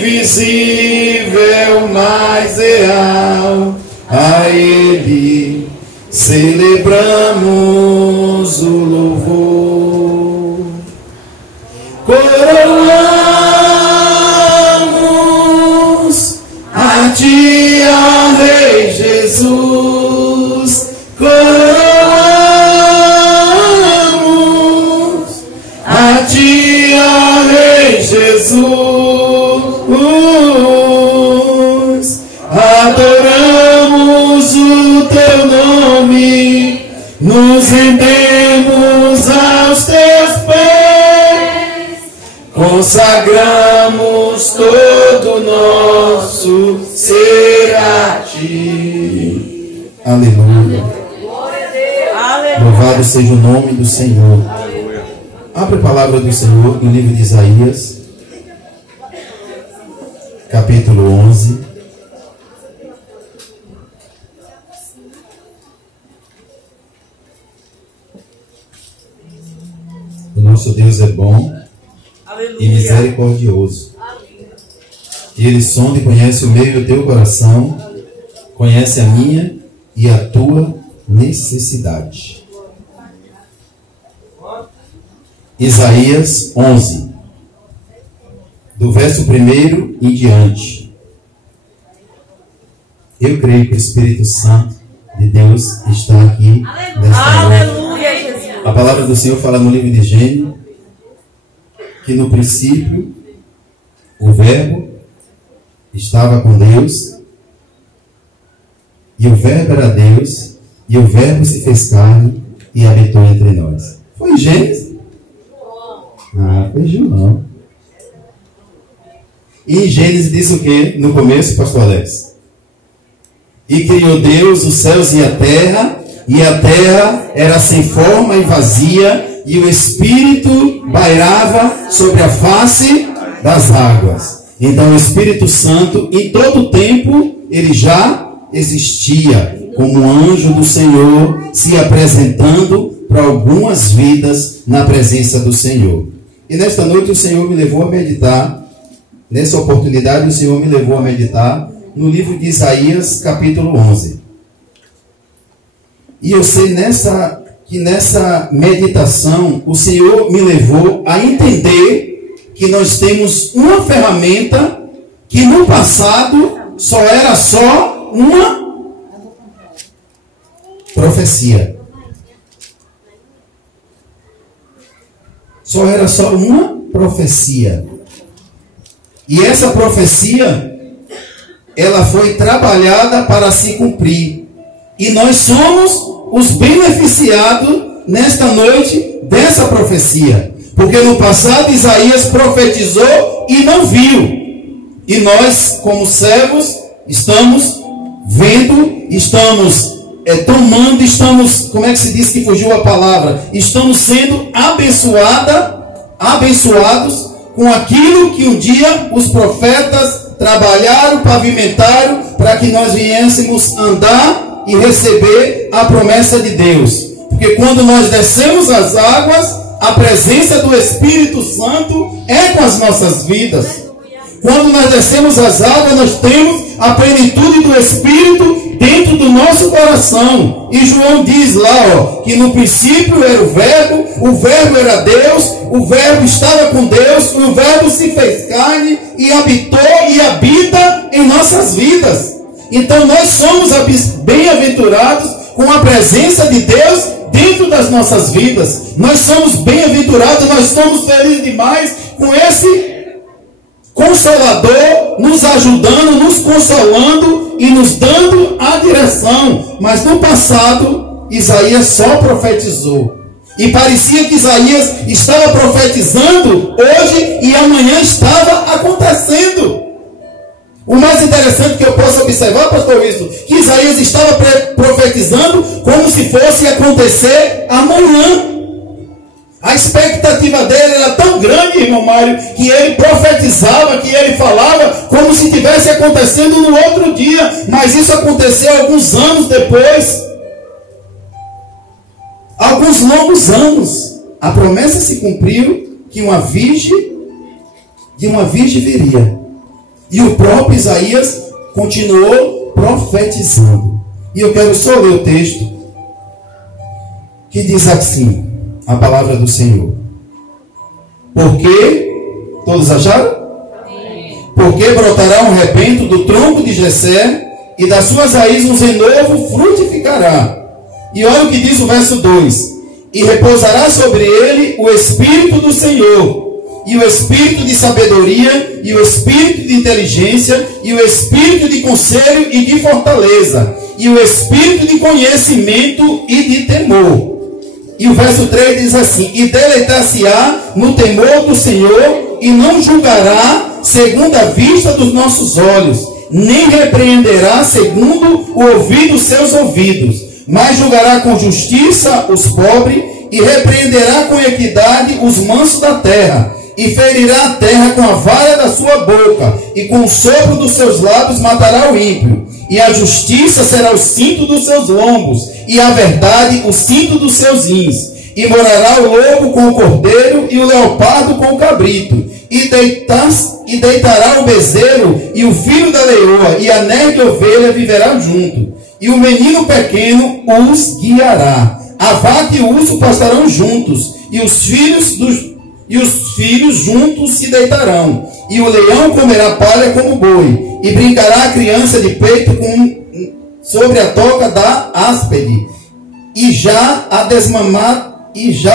invisível, mais real, a Ele celebramos o louvor. Coroamos a Ti, ó Rei Jesus. Coroamos a Ti, ó Rei Jesus. Adoramos o Teu nome, nos rendemos aos Teus pés, consagramos todo o nosso ser a Ti. Aleluia. Louvado seja o nome do Senhor. Abre a palavra do Senhor no livro de Isaías, capítulo 11. O nosso Deus é bom, aleluia, e misericordioso. E Ele sonda e conhece o meio do teu coração, conhece a minha e a tua necessidade. Isaías 11, do verso 1 em diante. Eu creio que o Espírito Santo de Deus está aqui nesta noite. A palavra do Senhor fala no livro de Gênesis que no princípio o Verbo estava com Deus, e o Verbo era Deus, e o Verbo se fez carne e habitou entre nós. Foi Gênesis? Foi João. E em Gênesis diz o que no começo, pastor Alex? E criou Deus os céus e a terra era sem forma e vazia, e o Espírito pairava sobre a face das águas. Então o Espírito Santo, em todo o tempo, ele já existia como um anjo do Senhor, se apresentando para algumas vidas na presença do Senhor. E nesta noite o Senhor me levou a meditar, nessa oportunidade o Senhor me levou a meditar no livro de Isaías, capítulo 11. E eu sei que nessa meditação o Senhor me levou a entender que nós temos uma ferramenta que no passado só era só uma profecia. Só era só uma profecia. E essa profecia, ela foi trabalhada para se cumprir. E nós somos os beneficiados nesta noite dessa profecia. Porque no passado Isaías profetizou e não viu. E nós, como servos, estamos vendo, estamos tomando, estamos, como é que se diz que fugiu a palavra? Estamos sendo abençoados com aquilo que um dia os profetas trabalharam, pavimentaram, para que nós viéssemos andar e receber a promessa de Deus. Porque quando nós descemos as águas, a presença do Espírito Santo é com as nossas vidas. Quando nós descemos as águas, nós temos a plenitude do Espírito dentro do nosso coração. E João diz lá, que no princípio era o Verbo era Deus, o Verbo estava com Deus, o Verbo se fez carne e habitou e habita em nossas vidas. Então nós somos bem-aventurados com a presença de Deus dentro das nossas vidas. Nós somos bem-aventurados, nós somos felizes demais com esse Consolador nos ajudando, nos consolando e nos dando a direção. Mas no passado, Isaías só profetizou. E parecia que Isaías estava profetizando hoje e amanhã estava acontecendo. O mais interessante que eu posso observar, pastor Wilson, que Isaías estava profetizando como se fosse acontecer amanhã. A expectativa dele era tão grande, irmão Mário, que ele profetizava, que ele falava como se estivesse acontecendo no outro dia. Mas isso aconteceu alguns anos depois. Alguns longos anos. A promessa se cumpriu que uma virgem viria. E o próprio Isaías continuou profetizando. E eu quero só ler o texto que diz assim, a palavra do Senhor. Porque, todos acharam? Porque brotará um rebento do tronco de Jessé, e das suas raízes um renovo frutificará. E olha o que diz o verso 2. E repousará sobre ele o Espírito do Senhor, e o Espírito de sabedoria, e o Espírito de inteligência, e o Espírito de conselho e de fortaleza, e o Espírito de conhecimento e de temor. E o verso 3 diz assim: e deleitar-se-á no temor do Senhor, e não julgará segundo a vista dos nossos olhos, nem repreenderá segundo o ouvido dos seus ouvidos, mas julgará com justiça os pobres, e repreenderá com equidade os mansos da terra, e ferirá a terra com a vara da sua boca, e com o sopro dos seus lábios matará o ímpio. E a justiça será o cinto dos seus lombos, e a verdade o cinto dos seus rins. E morará o lobo com o cordeiro, e o leopardo com o cabrito. E deitará o bezerro, e o filho da leoa, e a neve de ovelha viverá junto. E o menino pequeno os guiará. A vaca e o urso pastarão juntos, e os filhos juntos se deitarão. E o leão comerá palha como boi, e brincará a criança de peito sobre a toca da áspide. E já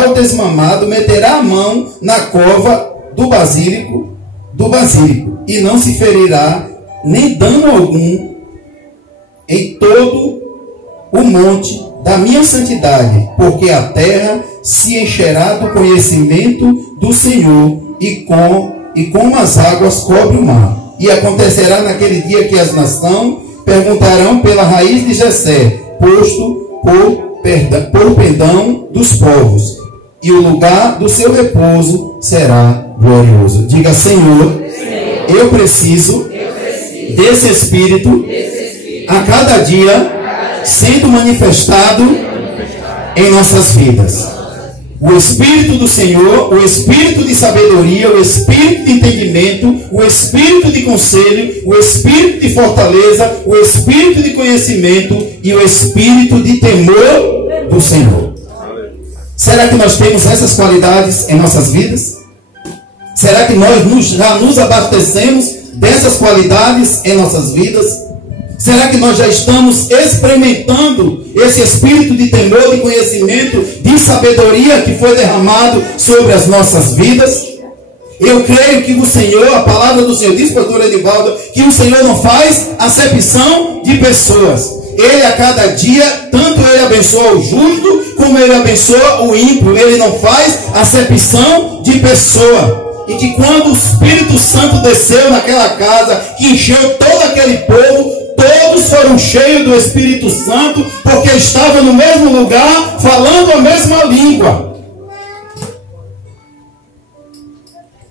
o desmamado meterá a mão na cova do basílico, e não se ferirá nem dano algum em todo o monte da minha santidade, porque a terra se encherá do conhecimento do Senhor, e como as águas cobre o mar. E acontecerá naquele dia que as nações perguntarão pela raiz de Jessé, posto por perdão dos povos, e o lugar do seu repouso será glorioso. Diga: Senhor, eu preciso desse Espírito a cada dia sendo manifestado em nossas vidas. O Espírito do Senhor, o Espírito de sabedoria, o Espírito de entendimento, o Espírito de conselho, o Espírito de fortaleza, o Espírito de conhecimento e o Espírito de temor do Senhor. Será que nós temos essas qualidades em nossas vidas? Será que nós já nos abastecemos dessas qualidades em nossas vidas? Será que nós já estamos experimentando esse espírito de temor, de conhecimento, de sabedoria que foi derramado sobre as nossas vidas? Eu creio que o Senhor, a palavra do Senhor, diz, pastor Edivaldo, que o Senhor não faz acepção de pessoas. Ele a cada dia, tanto ele abençoa o justo, como ele abençoa o ímpio. Ele não faz acepção de pessoa. E que quando o Espírito Santo desceu naquela casa, que encheu todo aquele povo, todos foram cheios do Espírito Santo, porque estavam no mesmo lugar, falando a mesma língua.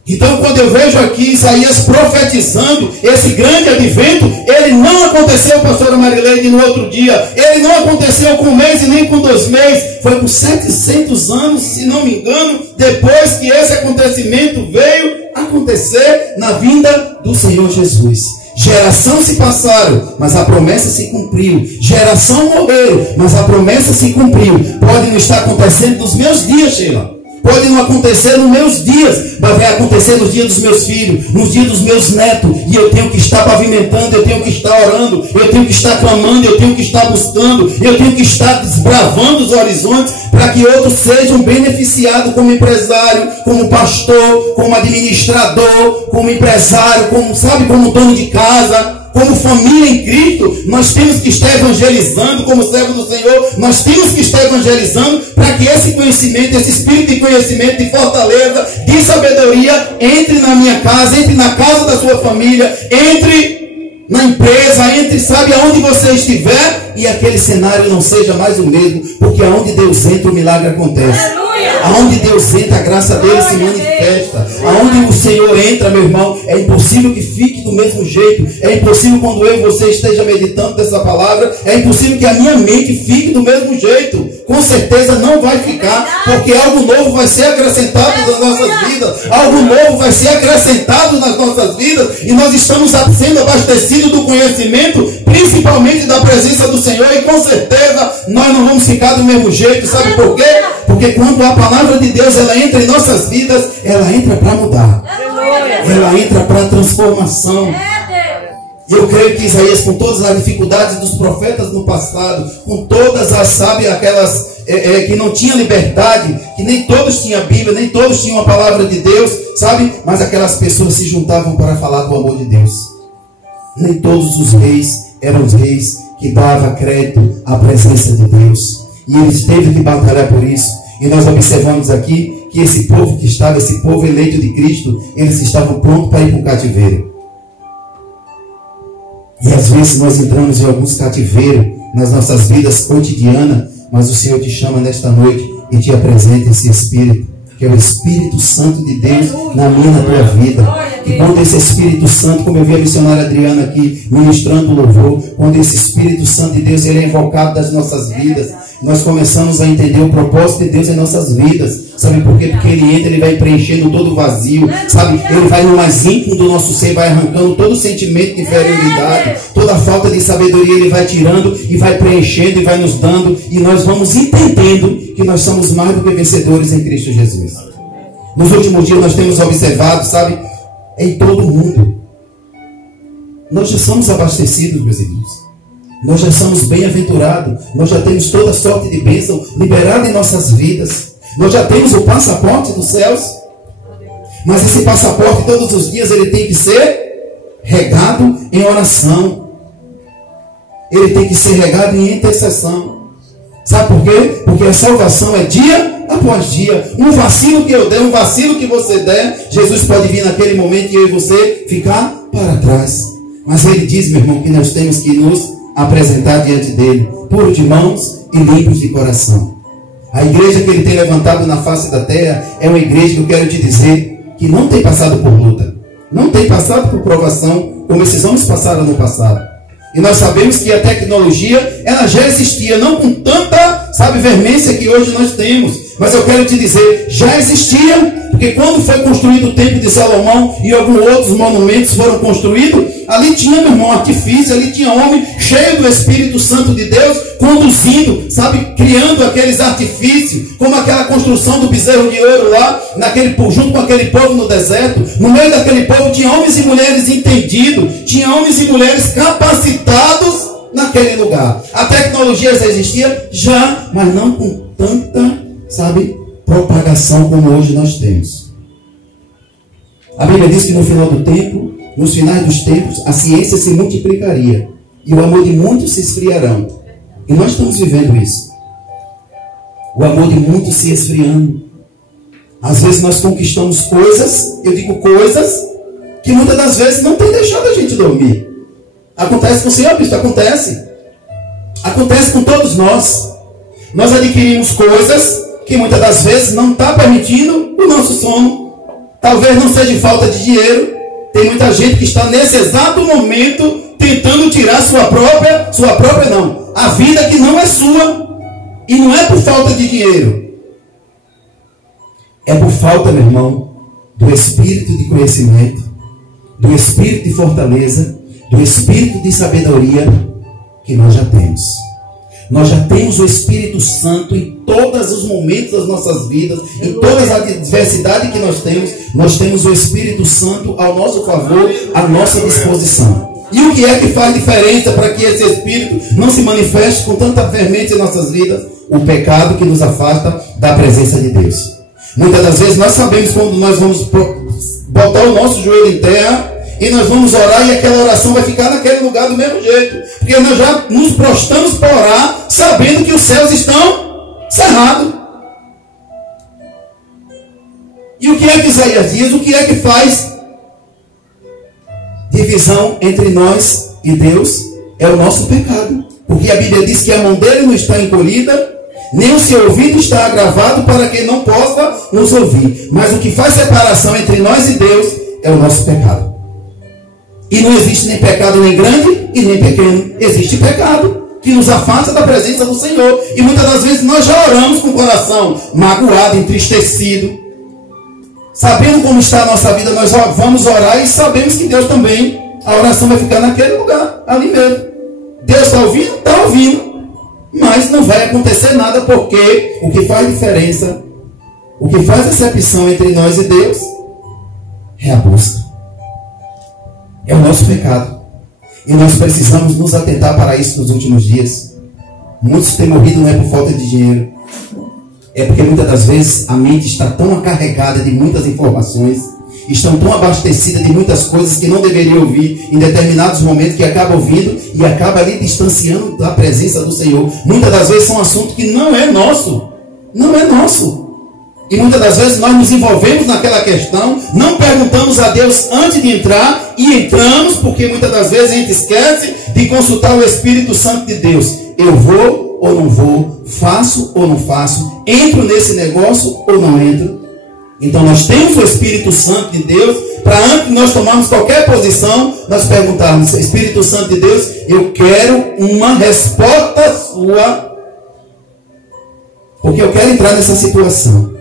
Então, quando eu vejo aqui Isaías profetizando esse grande advento, ele não aconteceu, pastora Marileide, no outro dia. Ele não aconteceu com um mês e nem com 2 meses. Foi com 700 anos, se não me engano, depois que esse acontecimento veio acontecer na vinda do Senhor Jesus. Geração se passaram, mas a promessa se cumpriu. Geração morreram, mas a promessa se cumpriu. Pode não estar acontecendo nos meus dias, Sheila. Pode não acontecer nos meus dias, mas vai acontecer nos dias dos meus filhos, nos dias dos meus netos. E eu tenho que estar pavimentando, eu tenho que estar orando, eu tenho que estar clamando, eu tenho que estar buscando, eu tenho que estar desbravando os horizontes para que outros sejam beneficiados como empresário, como pastor, como administrador, como empresário, como dono de casa. Como família em Cristo, nós temos que estar evangelizando, como servo do Senhor, nós temos que estar evangelizando para que esse conhecimento, esse espírito de conhecimento, de fortaleza, de sabedoria, entre na minha casa, entre na casa da sua família, entre na empresa, entre, sabe, aonde você estiver, e aquele cenário não seja mais o mesmo, porque aonde Deus entra, o milagre acontece. Aleluia! Aonde Deus entra, a graça dele se manifesta. Aonde o Senhor entra, meu irmão, é impossível que fique do mesmo jeito. É impossível quando eu e você esteja meditando dessa palavra, é impossível que a minha mente fique do mesmo jeito. Com certeza não vai ficar, porque algo novo vai ser acrescentado nas nossas vidas. Algo novo vai ser acrescentado nas nossas vidas. E nós estamos sendo abastecidos do conhecimento, principalmente da presença do Senhor. E com certeza nós não vamos ficar do mesmo jeito. Sabe por quê? Porque quando a palavra de Deus ela entra em nossas vidas, ela entra para mudar. Ela entra para transformação. Eu creio que Isaías, com todas as dificuldades dos profetas no passado, com todas as, sabe, aquelas que não tinham liberdade, que nem todos tinham a Bíblia, nem todos tinham a palavra de Deus, sabe? Mas aquelas pessoas se juntavam para falar do amor de Deus. Nem todos os reis eram os reis que davam crédito à presença de Deus. E eles teve que batalhar por isso. E nós observamos aqui que esse povo que estava, esse povo eleito de Cristo, eles estavam prontos para ir para o cativeiro. E às vezes nós entramos em alguns cativeiros nas nossas vidas cotidianas, mas o Senhor te chama nesta noite e te apresenta esse Espírito, que é o Espírito Santo de Deus na minha e na tua vida. E quando esse Espírito Santo, como eu vi a missionária Adriana aqui ministrando o louvor, quando esse Espírito Santo de Deus ele é invocado das nossas vidas, nós começamos a entender o propósito de Deus em nossas vidas. Sabe por quê? Porque ele entra, ele vai preenchendo todo o vazio, sabe? Ele vai no mais íntimo do nosso ser, vai arrancando todo o sentimento de inferioridade, toda a falta de sabedoria ele vai tirando e vai preenchendo e vai nos dando, e nós vamos entendendo que nós somos mais do que vencedores em Cristo Jesus. Nos últimos dias nós temos observado, sabe, em todo o mundo, nós já somos abastecidos, meus irmãos. Nós já somos bem-aventurados. Nós já temos toda sorte de bênção liberada em nossas vidas. Nós já temos o passaporte dos céus. Mas esse passaporte, todos os dias, ele tem que ser regado em oração. Ele tem que ser regado em intercessão. Sabe por quê? Porque a salvação é dia após dia. Um vacilo que eu der, um vacilo que você der, Jesus pode vir naquele momento e eu e você ficar para trás. Mas ele diz, meu irmão, que nós temos que nos apresentar diante dele, puro de mãos e limpos de coração. A igreja que ele tem levantado na face da terra é uma igreja que eu quero te dizer que não tem passado por luta, não tem passado por provação como esses homens passaram no passado. E nós sabemos que a tecnologia ela já existia, não com tanta, sabe, veemência que hoje nós temos. Mas eu quero te dizer, já existia, porque quando foi construído o templo de Salomão e alguns outros monumentos foram construídos, ali tinha, meu irmão, artifício, ali tinha homem cheio do Espírito Santo de Deus, conduzindo, sabe, criando aqueles artifícios, como aquela construção do bezerro de ouro lá, junto com aquele povo no deserto. No meio daquele povo tinha homens e mulheres entendidos, tinha homens e mulheres capacitados naquele lugar. A tecnologia já existia, já, mas não com tanta, sabe, propagação como hoje nós temos. A Bíblia diz que no final do tempo, nos finais dos tempos, a ciência se multiplicaria e o amor de muitos se esfriarão. E nós estamos vivendo isso. O amor de muitos se esfriando. Às vezes nós conquistamos coisas, eu digo coisas, que muitas das vezes não tem deixado a gente dormir. Acontece com o Senhor, isso acontece. Acontece com todos nós. Nós adquirimos coisas que muitas das vezes não está permitindo o nosso sono. Talvez não seja falta de dinheiro. Tem muita gente que está nesse exato momento tentando tirar a vida que não é sua. E não é por falta de dinheiro. É por falta, meu irmão, do espírito de conhecimento, do espírito de fortaleza, do espírito de sabedoria que nós já temos. Nós já temos o Espírito Santo em todos os momentos das nossas vidas, em todas as adversidades que nós temos o Espírito Santo ao nosso favor, à nossa disposição. E o que é que faz diferença para que esse Espírito não se manifeste com tanta veemência em nossas vidas? O pecado que nos afasta da presença de Deus. Muitas das vezes nós sabemos quando nós vamos botar o nosso joelho em terra e nós vamos orar e aquela oração vai ficar naquele lugar do mesmo jeito. Porque nós já nos prostramos para orar sabendo que os céus estão cerrados. E o que é que Isaías diz? O que é que faz divisão entre nós e Deus? É o nosso pecado. Porque a Bíblia diz que a mão dele não está encolhida Nem o seu ouvido está agravado para que não possa nos ouvir. Mas o que faz separação entre nós e Deus é o nosso pecado. E não existe nem pecado nem grande e nem pequeno. Existe pecado que nos afasta da presença do Senhor. E muitas das vezes nós já oramos com o coração magoado, entristecido. Sabendo como está a nossa vida, nós vamos orar e sabemos que Deus também, a oração vai ficar naquele lugar, ali mesmo. Deus está ouvindo? Está ouvindo. Mas não vai acontecer nada, porque o que faz diferença, o que faz exceção entre nós e Deus, é a busca. É o nosso pecado. E nós precisamos nos atentar para isso nos últimos dias. Muitos têm morrido não é por falta de dinheiro. É porque muitas das vezes a mente está tão acarregada de muitas informações, estão tão abastecidas de muitas coisas que não deveria ouvir em determinados momentos, que acaba ouvindo e acaba ali distanciando da presença do Senhor. Muitas das vezes são assuntos que não é nosso. Não é nosso. E muitas das vezes nós nos envolvemos naquela questão, não perguntamos a Deus antes de entrar e entramos, porque muitas das vezes a gente esquece de consultar o Espírito Santo de Deus. Eu vou ou não vou? Faço ou não faço? Entro nesse negócio ou não entro? Então nós temos o Espírito Santo de Deus para, antes de nós tomarmos qualquer posição, nós perguntarmos: Espírito Santo de Deus, eu quero uma resposta sua, porque eu quero entrar nessa situação.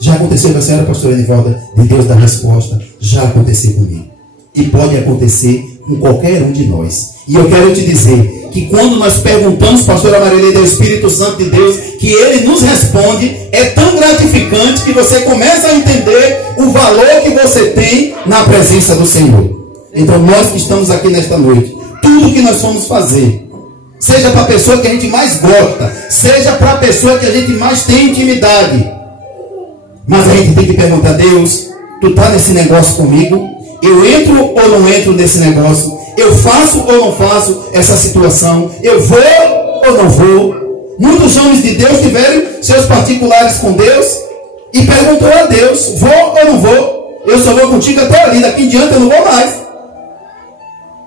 Já aconteceu com a senhora, pastora Edivalda, de Deus dar resposta? Já aconteceu comigo. E pode acontecer com qualquer um de nós. E eu quero te dizer que quando nós perguntamos, pastora Marilene, ao Espírito Santo de Deus, que Ele nos responde, é tão gratificante que você começa a entender o valor que você tem na presença do Senhor. Então nós que estamos aqui nesta noite, tudo que nós vamos fazer, seja para a pessoa que a gente mais gosta, seja para a pessoa que a gente mais tem intimidade, mas a gente tem que perguntar: Deus, tu está nesse negócio comigo? Eu entro ou não entro nesse negócio? Eu faço ou não faço essa situação? Eu vou ou não vou? Muitos homens de Deus tiveram seus particulares com Deus e perguntou a Deus: vou ou não vou? Eu só vou contigo até ali, daqui em diante eu não vou mais.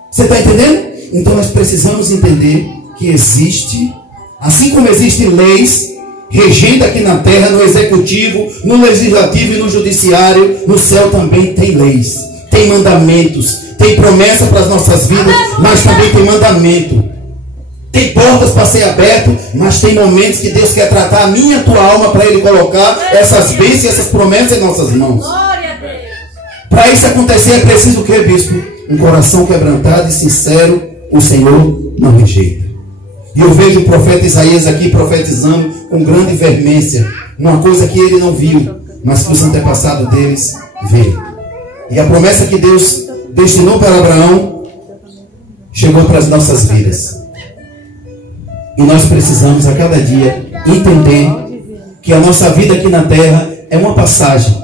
Você está entendendo? Então nós precisamos entender que existe, assim como existem leis regendo aqui na terra, no executivo, no legislativo e no judiciário, no céu também tem leis, tem mandamentos, tem promessa para as nossas vidas, mas também tem mandamento. Tem portas para ser abertas, mas tem momentos que Deus quer tratar a minha e a tua alma para Ele colocar essas bênçãos e essas promessas em nossas mãos. Para isso acontecer é preciso o que, bispo? Um coração quebrantado e sincero, o Senhor não rejeita. E eu vejo o profeta Isaías aqui profetizando com grande veemência uma coisa que ele não viu, mas que os antepassados deles viram. E a promessa que Deus destinou para Abraão chegou para as nossas vidas. E nós precisamos a cada dia entender que a nossa vida aqui na terra é uma passagem.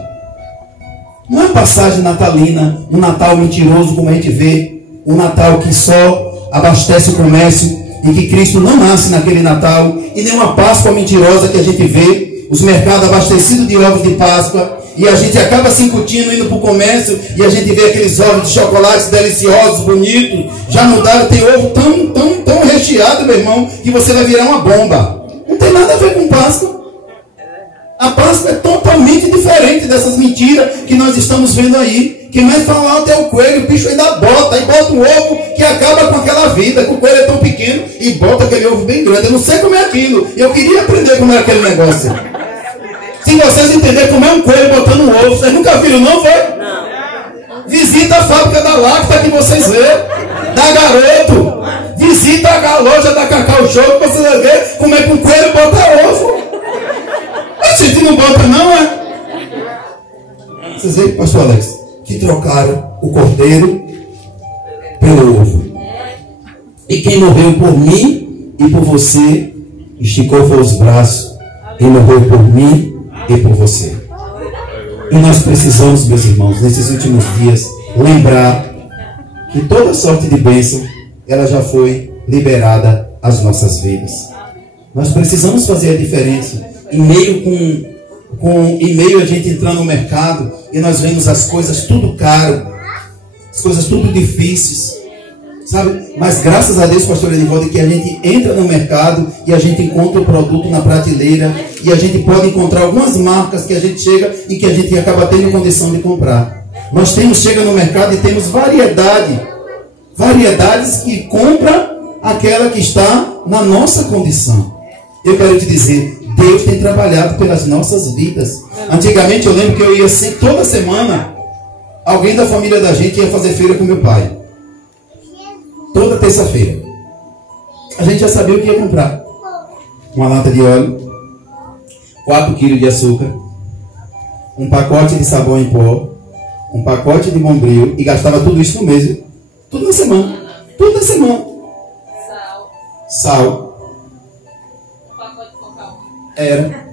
Não é uma passagem natalina, um Natal mentiroso como a gente vê, um Natal que só abastece o comércio, e que Cristo não nasce naquele Natal, e nem uma Páscoa mentirosa que a gente vê, os mercados abastecidos de ovos de Páscoa, e a gente acaba se incutindo, indo para o comércio, e a gente vê aqueles ovos de chocolate deliciosos, bonitos, já mudaram, tem ovo tão recheado, meu irmão, que você vai virar uma bomba. Não tem nada a ver com Páscoa. A Páscoa é totalmente diferente dessas mentiras que nós estamos vendo aí. Quem mais fala alto é o coelho, o bicho ainda bota, e bota um ovo que acaba com aquela vida, que o coelho é tão pequeno, e bota aquele ovo bem grande. Eu não sei como é aquilo. Eu queria aprender como é aquele negócio. Se vocês entenderem como é um coelho botando um ovo, vocês nunca viram, não foi? Não. Visita a fábrica da Lacta que vocês vê, da Garoto. Visita a loja da Cacau Show que vocês vão ver como é que um coelho bota ovo. A gente não bota não, é? Vocês veem, pastor Alex, que trocaram o cordeiro pelo ovo. E quem morreu por mim e por você, esticou os braços e morreu por mim e por você. E nós precisamos, meus irmãos, nesses últimos dias, lembrar que toda sorte de bênção, ela já foi liberada às nossas vidas. Nós precisamos fazer a diferença. Em meio a gente entrar no mercado e nós vemos as coisas tudo caro, as coisas tudo difíceis. Sabe? Mas graças a Deus, pastor Edivaldo, que a gente entra no mercado e a gente encontra o produto na prateleira e a gente pode encontrar algumas marcas que a gente chega e que a gente acaba tendo condição de comprar. Nós chega no mercado e temos variedades que compra aquela que está na nossa condição. Eu quero te dizer, Deus tem trabalhado pelas nossas vidas. Antigamente eu lembro que eu ia toda semana, alguém da família da gente ia fazer feira com meu pai. Toda terça-feira. A gente já sabia o que ia comprar. Uma lata de óleo, 4 quilos de açúcar, um pacote de sabão em pó, um pacote de Bombril, e gastava tudo isso no mês. Tudo na semana. Tudo na semana. Sal. Um pacote de cocal. Era.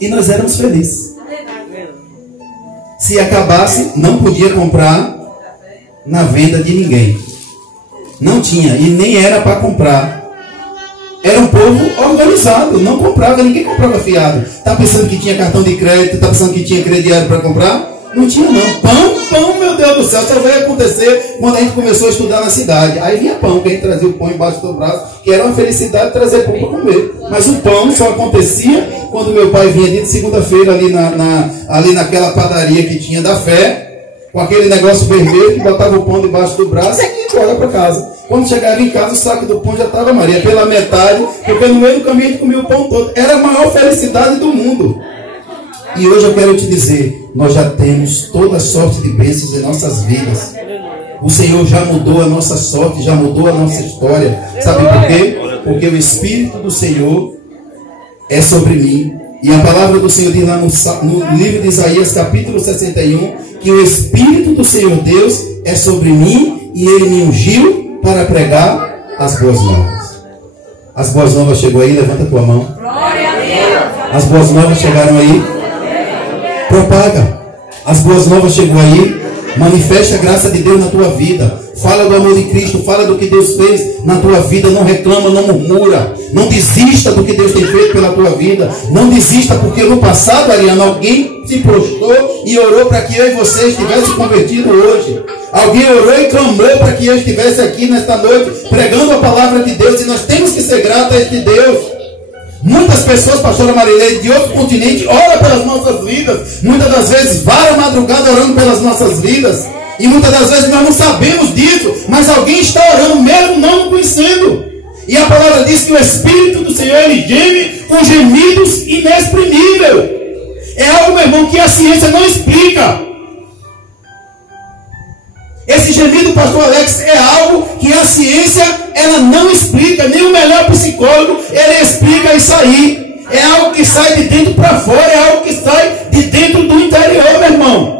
E nós éramos felizes. Se acabasse, não podia comprar na venda de ninguém. Não tinha, e nem era para comprar. Era um povo organizado, não comprava, ninguém comprava fiado. Está pensando que tinha cartão de crédito, está pensando que tinha crediário para comprar? Não tinha não. Pão, meu Deus do céu, só veio acontecer quando a gente começou a estudar na cidade. Aí vinha pão, que a gente trazia o pão embaixo do braço, que era uma felicidade trazer pão para comer. Mas o pão só acontecia quando meu pai vinha de segunda-feira ali naquela padaria que tinha da fé, com aquele negócio vermelho, que botava o pão debaixo do braço e ia embora para casa. Quando chegava em casa, o saco do pão já estava, Maria, pela metade, porque no meio do caminho a gente comia o pão todo. Era a maior felicidade do mundo. E hoje eu quero te dizer, nós já temos toda sorte de bênçãos em nossas vidas. O Senhor já mudou a nossa sorte, já mudou a nossa história. Sabe por quê? Porque o Espírito do Senhor é sobre mim. E a palavra do Senhor diz lá no livro de Isaías, capítulo 61, que o Espírito do Senhor Deus é sobre mim e Ele me ungiu para pregar as boas novas. As boas novas chegou aí? Levanta a tua mão. Glória a Deus. As boas novas chegaram aí? Propaga. As boas novas chegou aí. Manifesta a graça de Deus na tua vida. Fala do amor de Cristo. Fala do que Deus fez na tua vida. Não reclama, não murmura. Não desista do que Deus tem feito pela tua vida. Não desista porque no passado, Ariana, alguém se prostrou e orou para que eu e você estivesse convertido hoje. Alguém orou e clamou para que eu estivesse aqui nesta noite pregando a palavra de Deus. E nós temos que ser gratos a este Deus. Muitas pessoas, pastora Marilene, de outro continente, oram pelas nossas vidas. Muitas das vezes, vara madrugada orando pelas nossas vidas. E muitas das vezes nós não sabemos disso, mas alguém está orando mesmo não conhecendo. E a palavra diz que o Espírito do Senhor, Ele geme com gemidos inexprimíveis. É algo, meu irmão, que a ciência não explica. Esse gemido, pastor Alex, é algo que a ciência ela não explica. Nem o melhor psicólogo ele explica isso aí. É algo que sai de dentro para fora, é algo que sai de dentro do interior, meu irmão.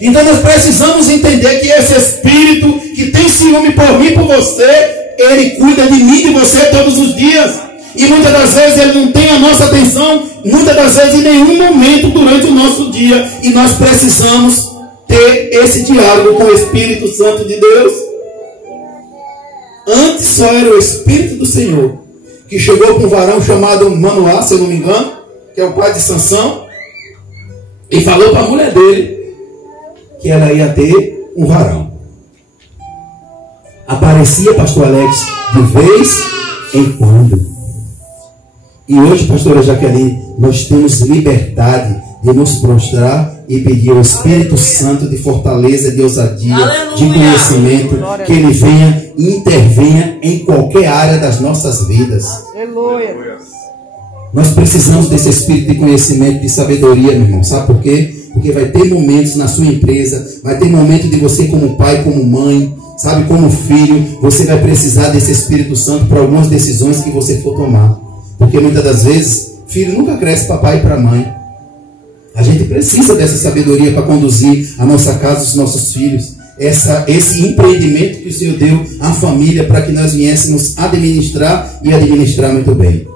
Então nós precisamos entender que esse Espírito que tem ciúme por mim e por você, ele cuida de mim e de você todos os dias. E muitas das vezes ele não tem a nossa atenção, muitas das vezes em nenhum momento durante o nosso dia. E nós precisamos ter esse diálogo com o Espírito Santo de Deus. Antes só era o Espírito do Senhor, que chegou com um varão chamado Manoá, se eu não me engano, que é o pai de Sansão, e falou para a mulher dele que ela ia ter um varão. Aparecia, pastor Alex, de vez em quando. E hoje, pastora Jaqueline, nós temos liberdade de nos prostrar e pedir ao Espírito Santo de fortaleza, de ousadia, aleluia, de conhecimento, que Ele venha e intervenha em qualquer área das nossas vidas. Aleluia. Nós precisamos desse espírito de conhecimento, de sabedoria, meu irmão. Sabe por quê? Porque vai ter momentos na sua empresa, vai ter momentos de você como pai, como mãe, sabe, como filho, você vai precisar desse Espírito Santo para algumas decisões que você for tomar. Porque muitas das vezes, filho nunca cresce para pai e para mãe. A gente precisa dessa sabedoria para conduzir a nossa casa, os nossos filhos. Esse empreendimento que o Senhor deu à família para que nós viéssemos administrar e administrar muito bem.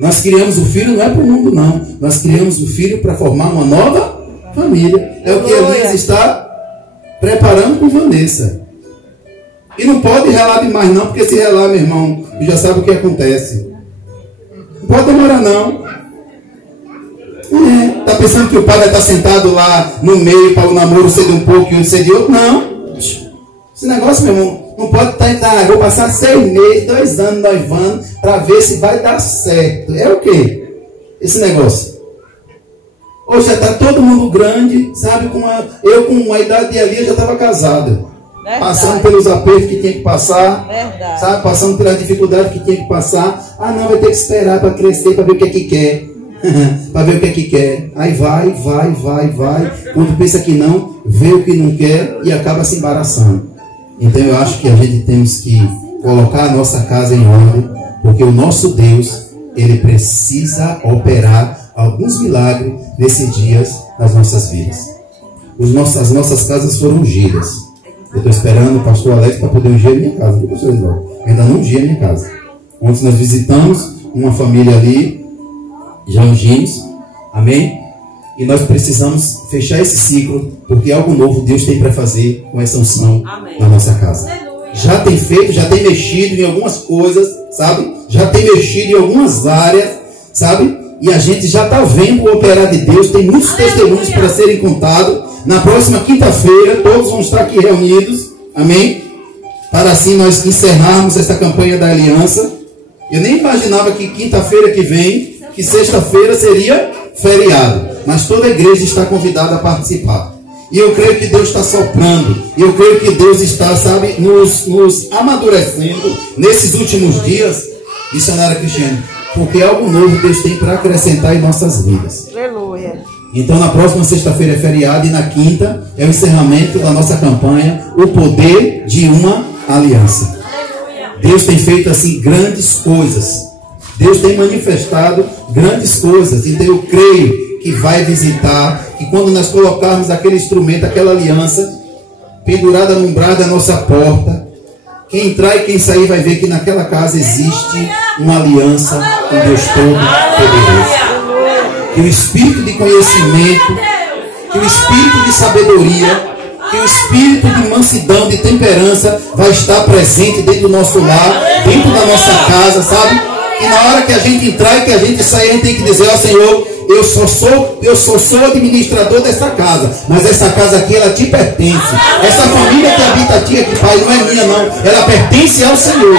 Nós criamos o filho não é para o mundo não. Nós criamos o filho para formar uma nova família. É o que a Elisa está preparando com Vanessa. E não pode relar demais não, porque se relar, meu irmão, já sabe o que acontece. Não pode demorar não. Tá pensando que o pai vai estar sentado lá no meio para o namoro ser de um pouco e o ser de outro? Não. Esse negócio, meu irmão, não pode estar, vou passar 6 meses, 2 anos noivando para ver se vai dar certo. É o quê? Esse negócio. Hoje já está todo mundo grande, sabe? Eu com a idade de ali já estava casado. Verdade. Passando pelos apertos que tinha que passar. Verdade. Sabe? Passando pelas dificuldades que tinha que passar. Ah, não, vai ter que esperar para crescer, para ver o que é que quer. Para ver o que é que quer. Aí vai. Quando pensa que não, vê o que não quer e acaba se embaraçando. Então eu acho que a gente temos que colocar a nossa casa em ordem, porque o nosso Deus, ele precisa operar alguns milagres nesses dias das nossas vidas. As nossas casas foram ungidas. Eu estou esperando o pastor Alex para poder ungir a minha casa. Ainda não ungi a minha casa. Ontem nós visitamos uma família ali, já ungimos, amém? E nós precisamos fechar esse ciclo, porque algo novo Deus tem para fazer com essa unção na nossa casa. Já tem feito, já tem mexido em algumas coisas, sabe? Já tem mexido em algumas áreas, sabe? E a gente já está vendo o operar de Deus. Tem muitos testemunhos para serem contados. Na próxima quinta-feira, todos vão estar aqui reunidos, amém? Para assim nós encerrarmos essa campanha da aliança. Eu nem imaginava que quinta-feira que vem, que sexta-feira seria feriado. Mas toda a igreja está convidada a participar. E eu creio que Deus está soprando. E eu creio que Deus está, sabe, nos amadurecendo nesses últimos dias. Missionária Cristiane. Porque algo novo Deus tem para acrescentar em nossas vidas. Aleluia. Então na próxima sexta-feira é feriado e na quinta é o encerramento da nossa campanha, o poder de uma aliança. Deus tem feito assim grandes coisas. Deus tem manifestado grandes coisas. Então eu creio que vai visitar, que quando nós colocarmos aquele instrumento, aquela aliança, pendurada no umbral da nossa porta, quem entrar e quem sair vai ver que naquela casa existe uma aliança com Deus Todo-Poderoso. Que o espírito de conhecimento, que o espírito de sabedoria, que o espírito de mansidão, de temperança vai estar presente dentro do nosso lar, dentro da nossa casa, sabe? E na hora que a gente entrar e que a gente sair, a gente tem que dizer: ó Senhor, eu só sou administrador dessa casa, mas essa casa aqui, ela te pertence. Essa família que habita aqui, pai, não é minha não, ela pertence ao Senhor.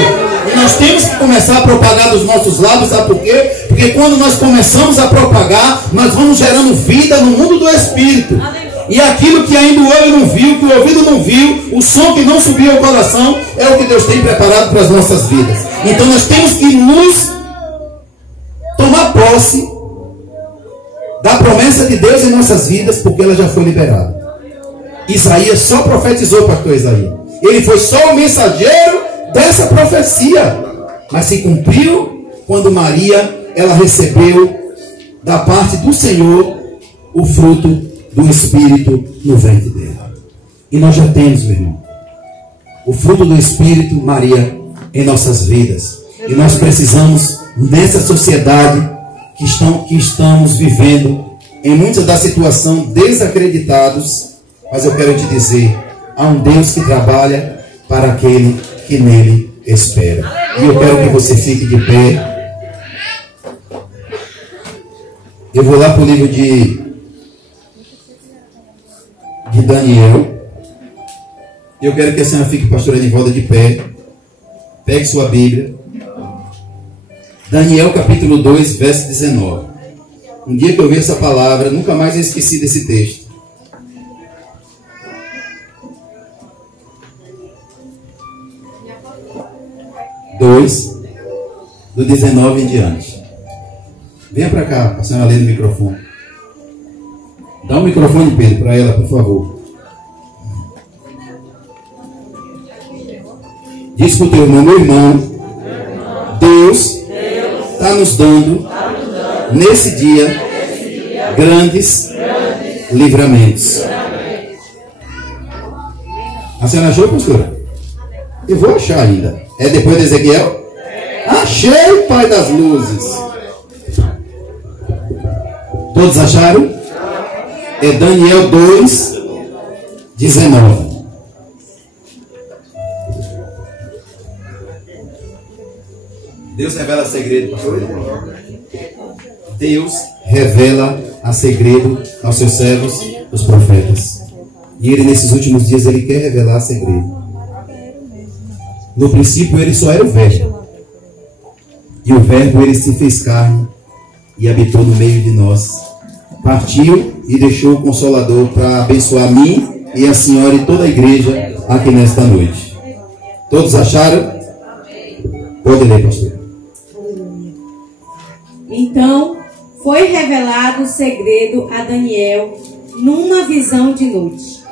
E nós temos que começar a propagar dos nossos lábios, sabe por quê? Porque quando nós começamos a propagar, nós vamos gerando vida no mundo do Espírito. E aquilo que ainda o olho não viu, que o ouvido não viu, o som que não subiu ao coração, é o que Deus tem preparado para as nossas vidas. Então nós temos que nos tomar posse da promessa de Deus em nossas vidas, porque ela já foi liberada. Isaías só profetizou, pastor Isaías. Ele foi só o mensageiro dessa profecia. Mas se cumpriu quando Maria, ela recebeu da parte do Senhor o fruto do Espírito no ventre dela. E nós já temos, meu irmão, o fruto do Espírito, Maria, em nossas vidas. E nós precisamos, nessa sociedade que estamos vivendo, em muitas das situações, desacreditados, mas eu quero te dizer, há um Deus que trabalha para aquele que nele espera. E eu quero que você fique de pé. Eu vou lá para o livro de Daniel. Eu quero que a senhora fique, pastora Enivalda, de pé. Pegue sua Bíblia. Daniel capítulo 2, verso 19. Um dia que eu vi essa palavra, nunca mais eu esqueci desse texto. Do 19 em diante. Venha para cá, a senhora lê no microfone. Dá um microfone, Pedro, para ela, por favor. Diz para o teu irmão: meu irmão, Deus está nos dando, nesse dia, grandes livramentos. A senhora achou, pastora? Eu vou achar ainda. É depois de Ezequiel? Achei, Pai das luzes. Todos acharam? É Daniel 2, 19. Deus revela segredo, pastor. Deus revela a segredo aos seus servos, os profetas. E Ele, nesses últimos dias, Ele quer revelar segredo. No princípio, Ele só era o Verbo. E o Verbo, Ele se fez carne e habitou no meio de nós. Partiu e deixou o Consolador para abençoar a mim e a senhora e toda a igreja aqui nesta noite. Todos acharam? Pode ler, pastor. Então foi revelado o segredo a Daniel numa visão de noite.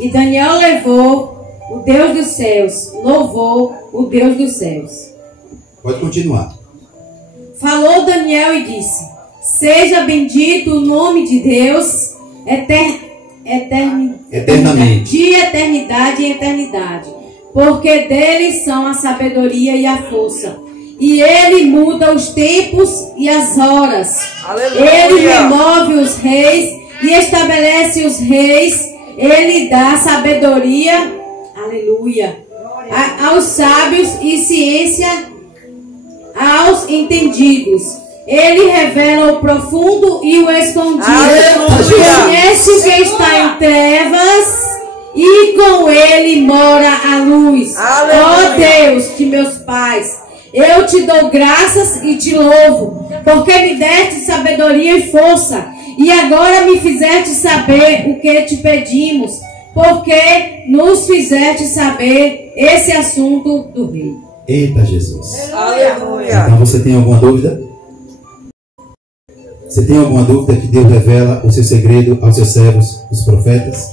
E Daniel louvou o Deus dos céus. Pode continuar. Falou Daniel e disse: seja bendito o nome de Deus Eternamente. De eternidade em eternidade, porque dele são a sabedoria e a força. E ele muda os tempos e as horas. Aleluia. Ele remove os reis e estabelece os reis. Ele dá sabedoria, aleluia, aos sábios e ciência aos entendidos. Ele revela o profundo e o escondido. Conhece o que está em trevas e com ele mora a luz. Ó Deus de meus pais, eu te dou graças e te louvo, porque me deste sabedoria e força, e agora me fizeste saber o que te pedimos, porque nos fizeste saber esse assunto do rei. Eita Jesus. Aleluia. Então você tem alguma dúvida? Você tem alguma dúvida que Deus revela o seu segredo aos seus servos, os profetas?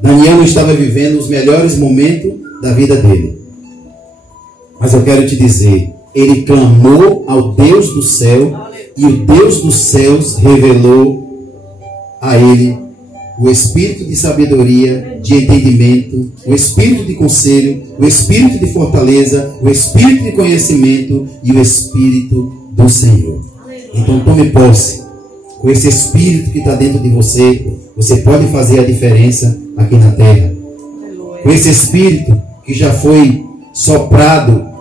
Daniel estava vivendo os melhores momentos da vida dele. Mas eu quero te dizer, ele clamou ao Deus do céu e o Deus dos céus revelou a ele o espírito de sabedoria, de entendimento, o espírito de conselho, o espírito de fortaleza, o espírito de conhecimento e o espírito do Senhor. Então tome posse. Com esse espírito que está dentro de você, você pode fazer a diferença aqui na terra. Com esse espírito que já foi soprado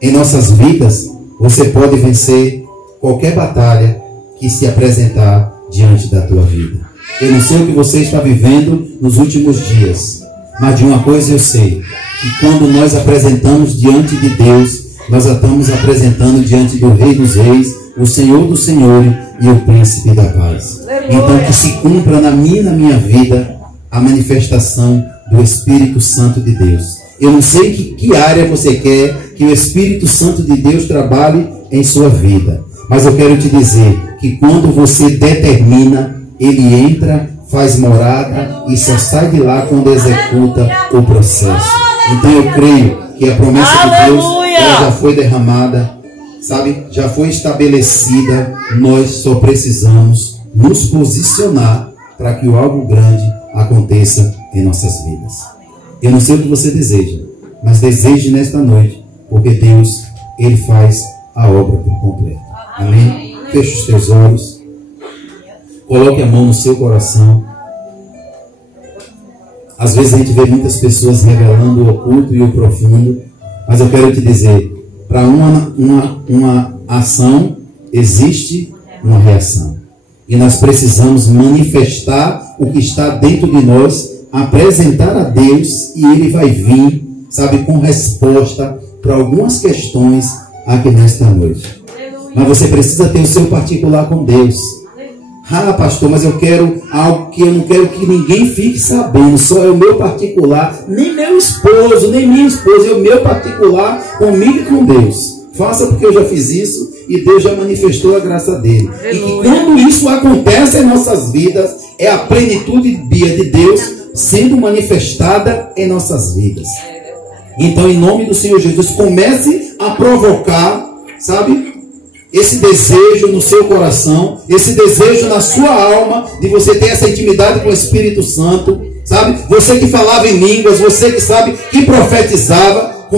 em nossas vidas, você pode vencer qualquer batalha que se apresentar diante da tua vida. Eu não sei o que você está vivendo nos últimos dias, mas de uma coisa eu sei, que quando nós apresentamos diante de Deus, nós estamos apresentando diante do Rei dos Reis, o Senhor dos Senhores e o Príncipe da Paz. Então que se cumpra na minha vida a manifestação do Espírito Santo de Deus. Eu não sei que área você quer que o Espírito Santo de Deus trabalhe em sua vida, mas eu quero te dizer que quando você determina, ele entra, faz morada e só sai de lá quando executa o processo. Então eu creio que a promessa de Deus ela já foi derramada, sabe? Já foi estabelecida. Nós só precisamos nos posicionar para que o algo grande aconteça em nossas vidas. Eu não sei o que você deseja, mas deseje nesta noite, porque Deus, Ele faz a obra por completo. Amém? Feche os teus olhos. Coloque a mão no seu coração. Às vezes a gente vê muitas pessoas revelando o oculto e o profundo, mas eu quero te dizer, para uma ação existe uma reação. E nós precisamos manifestar o que está dentro de nós, apresentar a Deus, e Ele vai vir, sabe, com resposta para algumas questões aqui nesta noite. Mas você precisa ter o seu particular com Deus. Ah, pastor, mas eu quero algo que eu não quero que ninguém fique sabendo, só é o meu particular, nem meu esposo, nem minha esposa, é o meu particular comigo e com Deus. Faça, porque eu já fiz isso e Deus já manifestou a graça dele. E que quando isso acontece em nossas vidas, é a plenitude de Deus sendo manifestada em nossas vidas. Então, em nome do Senhor Jesus, comece a provocar, sabe, esse desejo no seu coração, esse desejo na sua alma, de você ter essa intimidade com o Espírito Santo, sabe? Você que falava em línguas, você que sabe, que profetizava,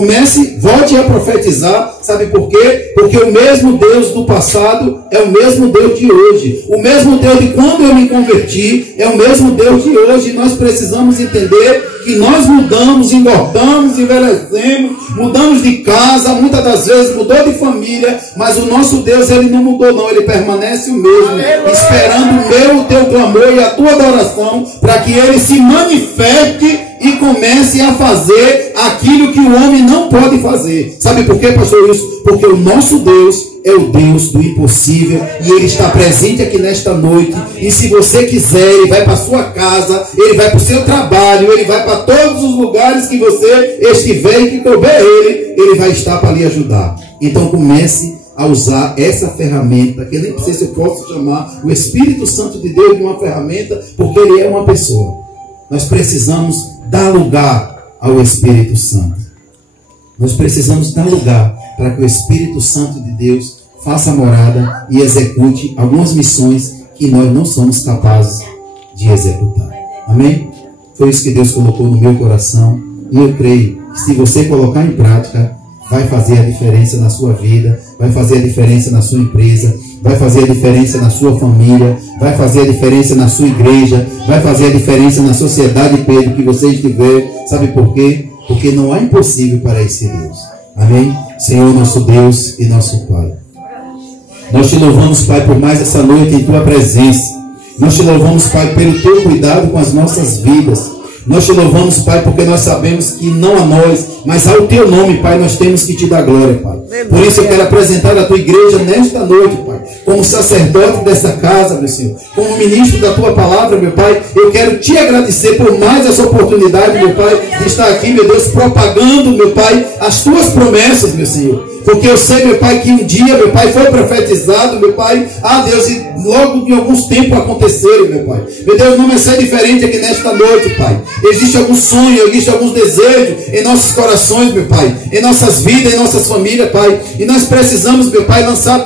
Volte a profetizar. Sabe por quê? Porque o mesmo Deus do passado é o mesmo Deus de hoje. O mesmo Deus de quando eu me converti é o mesmo Deus de hoje. E nós precisamos entender que nós mudamos, engordamos, envelhecemos, mudamos de casa, muitas das vezes mudou de família, mas o nosso Deus, ele não mudou não, ele permanece o mesmo, esperando o meu, o teu clamor e a tua adoração, para que ele se manifeste e comece a fazer aquilo que o homem não pode fazer. Sabe por quê, pastor Wilson? Porque o nosso Deus é o Deus do impossível e ele está presente aqui nesta noite. E se você quiser, ele vai para a sua casa, ele vai para o seu trabalho, ele vai para todos os lugares que você estiver e que couber ele vai estar para lhe ajudar. Então comece a usar essa ferramenta, que eu nem sei se eu posso chamar o Espírito Santo de Deus de uma ferramenta, porque ele é uma pessoa. Nós precisamos dar lugar ao Espírito Santo. Nós precisamos dar lugar para que o Espírito Santo de Deus faça morada e execute algumas missões que nós não somos capazes de executar. Amém? Foi isso que Deus colocou no meu coração. E eu creio que se você colocar em prática, vai fazer a diferença na sua vida, vai fazer a diferença na sua empresa, vai fazer a diferença na sua família, vai fazer a diferença na sua igreja, vai fazer a diferença na sociedade, Pedro, que você estiver. Sabe por quê? Porque não há impossível para esse Deus. Amém? Senhor, nosso Deus e nosso Pai, nós te louvamos, Pai, por mais essa noite em tua presença. Nós te louvamos, Pai, pelo teu cuidado com as nossas vidas. Nós te louvamos, Pai, porque nós sabemos que não a nós, mas ao teu nome, Pai, nós temos que te dar glória, Pai. Por isso eu quero apresentar a tua igreja nesta noite, Pai, como sacerdote dessa casa, meu Senhor, como ministro da tua palavra, meu Pai. Eu quero te agradecer por mais essa oportunidade, meu Pai, de estar aqui, meu Deus, propagando, meu Pai, as tuas promessas, meu Senhor. Porque eu sei, meu Pai, que um dia, meu Pai, foi profetizado, meu Pai, Deus, e logo em alguns tempos aconteceram, meu Pai. Meu Deus, não vai ser diferente aqui nesta noite, Pai. Existe algum sonho, existe alguns desejos em nossos corações, meu Pai, em nossas vidas, em nossas famílias, Pai. E nós precisamos, meu Pai, lançar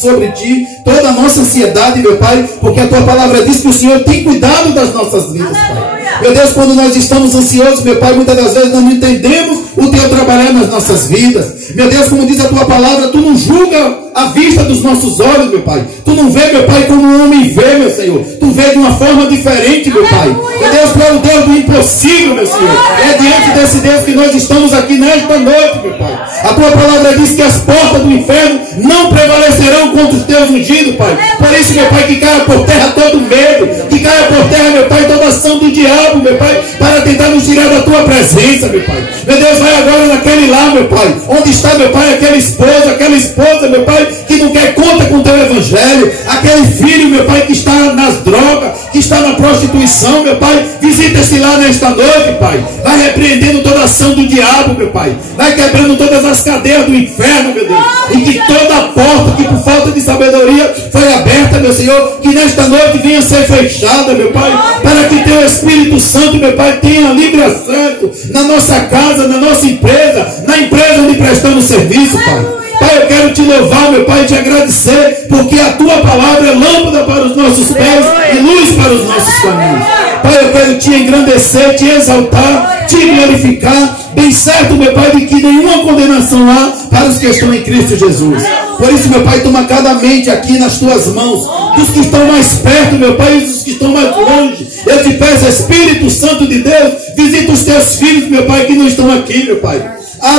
sobre Ti toda a nossa ansiedade, meu Pai, porque a Tua palavra diz que o Senhor tem cuidado das nossas vidas, Pai. Meu Deus, quando nós estamos ansiosos, meuPai, muitas das vezes nós não entendemos o Teu trabalhar nas nossas vidas. Meu Deus, como diz a Tua palavra, Tu não julga a vista dos nossos olhos, meu Pai. Tu não vê, meu Pai, como um homem vê, meu Senhor. Tu vê de uma forma diferente, meu Pai. Meu Deus, Tu é o Deus do impossível, meu Senhor. É diante desse Deus que nós estamos aqui nesta noite, meu Pai. A Tua palavra diz que as portas do inferno não prevalecerão contra os Teus ungidos, Pai. Por isso, meu Pai, que caia por terra todo medo, que caia por terra, meu Pai, toda ação do diabo, meu Pai, para tentar nos tirar da Tua presença, meu Pai. Meu Deus, vai agora naquele lá, meu Pai, onde está, meu Pai, aquela esposa, meu Pai, que não quer conta com o Teu evangelho, aquele filho, meu Pai, que está nas drogas, que está na prostituição, meu Pai. Visita esse lá nesta noite, Pai. Vai repreendendo toda a ação do diabo, meu Pai. Vai quebrando todas as cadeias do inferno, meu Deus. E que toda a porta que por falta de sabedoria foi aberta, meu Senhor, que nesta noite venha ser fechada, meu Pai, para que Teu Espírito Santo, meu Pai, tenha livre acesso na nossa casa, na nossa empresa, na empresa onde prestamos serviço, Pai. Pai, eu quero Te louvar, meu Pai, e Te agradecer, porque a Tua palavra é lâmpada para os nossos pés e luz para os nossos caminhos. Pai, eu quero Te engrandecer, Te exaltar, Te glorificar, bem certo, meu Pai, de que nenhuma condenação há para os que estão em Cristo Jesus. Por isso, meu Pai, toma cada mente aqui nas Tuas mãos, dos que estão mais perto, meu Pai, e dos que estão mais longe. Eu Te peço, Espírito Santo de Deus, visita os Teus filhos, meu Pai, que não estão aqui, meu Pai.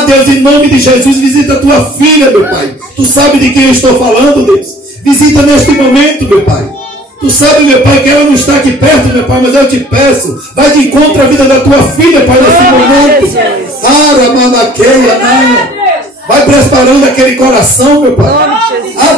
Deus, em nome de Jesus, visita a Tua filha, meu Pai. Tu sabe de quem eu estou falando, Deus. Visita neste momento, meu Pai. Tu sabe, meu Pai, que ela não está aqui perto, meu Pai, mas eu Te peço, vai de encontro à vida da Tua filha, Pai, nesse momento. Vai preparando aquele coração, meu Pai.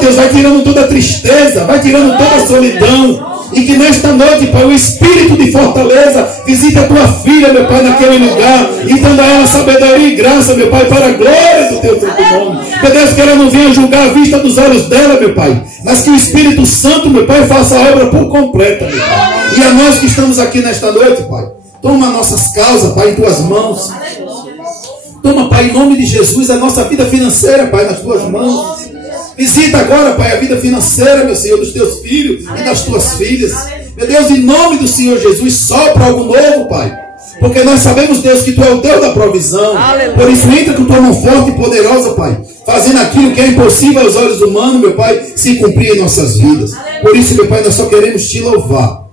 Deus, vai tirando toda a tristeza, vai tirando toda a solidão. E que nesta noite, Pai, o Espírito de fortaleza visite a Tua filha, meu Pai, naquele lugar, e dando a ela sabedoria e graça, meu Pai, para a glória do Teu santo nome. Meu Deus, que ela não venha julgar a vista dos olhos dela, meu Pai, mas que o Espírito Santo, meu Pai, faça a obra por completa, meu Pai. E a nós que estamos aqui nesta noite, Pai, toma nossas causas, Pai, em Tuas mãos. Toma, Pai, em nome de Jesus, a nossa vida financeira, Pai, nas Tuas mãos. Visita agora, Pai, a vida financeira, meu Senhor, dos Teus filhos e das Tuas filhas. Meu Deus, em nome do Senhor Jesus, sopra algo novo, Pai. Porque nós sabemos, Deus, que Tu é o Deus da provisão. Aleluia. Por isso, entra com Tua mão forte e poderosa, Pai, fazendo aquilo que é impossível aos olhos humanos, meu Pai, se cumprir em nossas vidas. Por isso, meu Pai, nós só queremos Te louvar.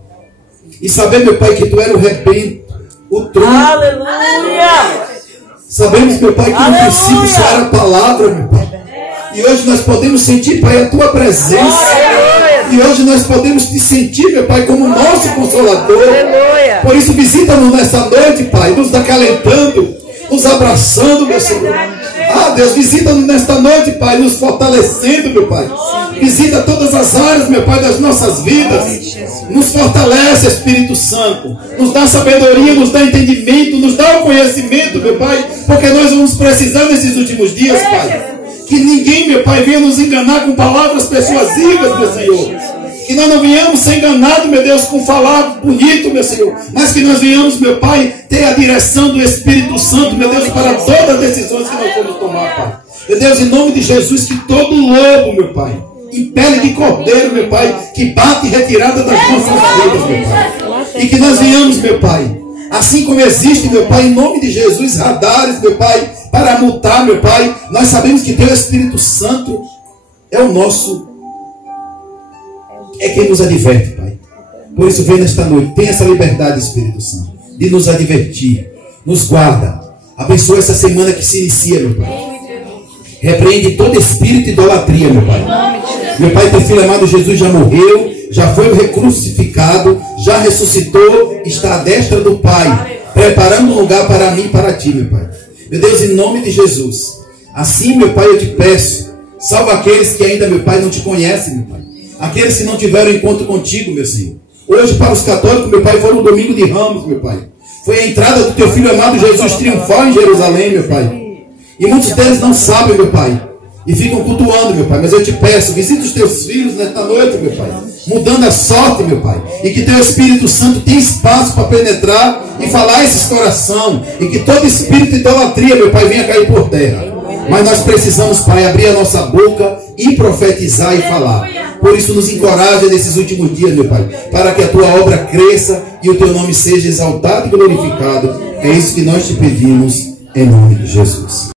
E saber, meu Pai, que Tu era o rebento, o trono. Aleluia. Sabemos, meu Pai, que no Aleluia. princípio só era a palavra, meu Pai. E hoje nós podemos sentir, Pai, a Tua presença. Aleluia. E hoje nós podemos Te sentir, meu Pai, como nosso Consolador. Aleluia. Por isso, visita-nos nessa noite, Pai, nos acalentando, nos abraçando, meu Senhor. Ah, Deus, visita-nos nesta noite, Pai, nos fortalecendo, meu Pai. Visita todas as áreas, meu Pai, das nossas vidas. Nos fortalece, Espírito Santo. Nos dá sabedoria, nos dá entendimento, nos dá o conhecimento, meu Pai, porque nós vamos precisar nesses últimos dias, Pai. Que ninguém, meu Pai, venha nos enganar com palavras persuasivas, meu Senhor. Que nós não venhamos ser enganados, meu Deus, com falar bonito, meu Senhor. Mas que nós venhamos, meu Pai, ter a direção do Espírito Santo, meu Deus, para todas as decisões que nós vamos tomar, Pai. Meu Deus, em nome de Jesus, que todo lobo, meu Pai, em pele de cordeiro, meu Pai, que bate retirada das nossas vidas, meu Pai. E que nós venhamos, meu Pai, assim como existe, meu Pai, em nome de Jesus, radares, meu Pai, para multar, meu Pai. Nós sabemos que Teu Espírito Santo é o nosso, é quem nos adverte, Pai. Por isso, vem nesta noite, tem essa liberdade, Espírito Santo, de nos advertir. Nos guarda. Abençoa essa semana que se inicia, meu Pai. Repreende todo espírito de idolatria, meu Pai. Meu Pai, Teu Filho amado Jesus já morreu, já foi recrucificado, já ressuscitou, está à destra do Pai, preparando um lugar para mim e para Ti, meu Pai. Meu Deus, em nome de Jesus. Assim, meu Pai, eu te peço, salva aqueles que ainda, meu Pai, não Te conhecem, meu Pai. Aqueles que não tiveram encontro contigo, meu Senhor. Hoje, para os católicos, meu Pai, foi no domingo de Ramos, meu Pai. Foi a entrada do Teu Filho amado Jesus triunfal em Jerusalém, meu Pai. E muitos deles não sabem, meu Pai, e ficam cultuando, meu Pai. Mas eu te peço, visita os Teus filhos nesta noite, meu Pai, mudando a sorte, meu Pai. E que Teu Espírito Santo tenha espaço para penetrar e falar esses corações. E que todo espírito de idolatria, meu Pai, venha cair por terra. Mas nós precisamos, Pai, abrir a nossa boca e profetizar e falar. Por isso, nos encoraja nesses últimos dias, meu Pai, para que a Tua obra cresça e o Teu nome seja exaltado e glorificado. É isso que nós Te pedimos, em nome de Jesus.